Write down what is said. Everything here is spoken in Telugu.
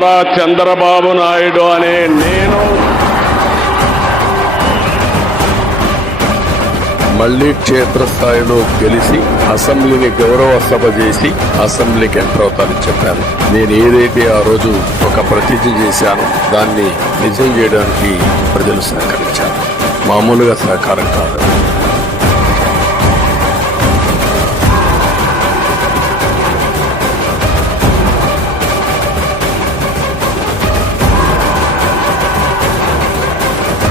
నారా చంద్రబాబు నాయుడు అనే నేను మళ్లీ క్షేత్రస్థాయిలో గెలిచి అసెంబ్లీని గౌరవ సభ చేసి అసెంబ్లీకి ఎంటర్ అవుతానని చెప్పాను. నేను ఏదైతే ఆ రోజు ఒక ప్రతిజ్ఞ చేశానో దాన్ని నిజం చేయడానికి ప్రజలు సహకరించారు. మామూలుగా సహకారం కాదు.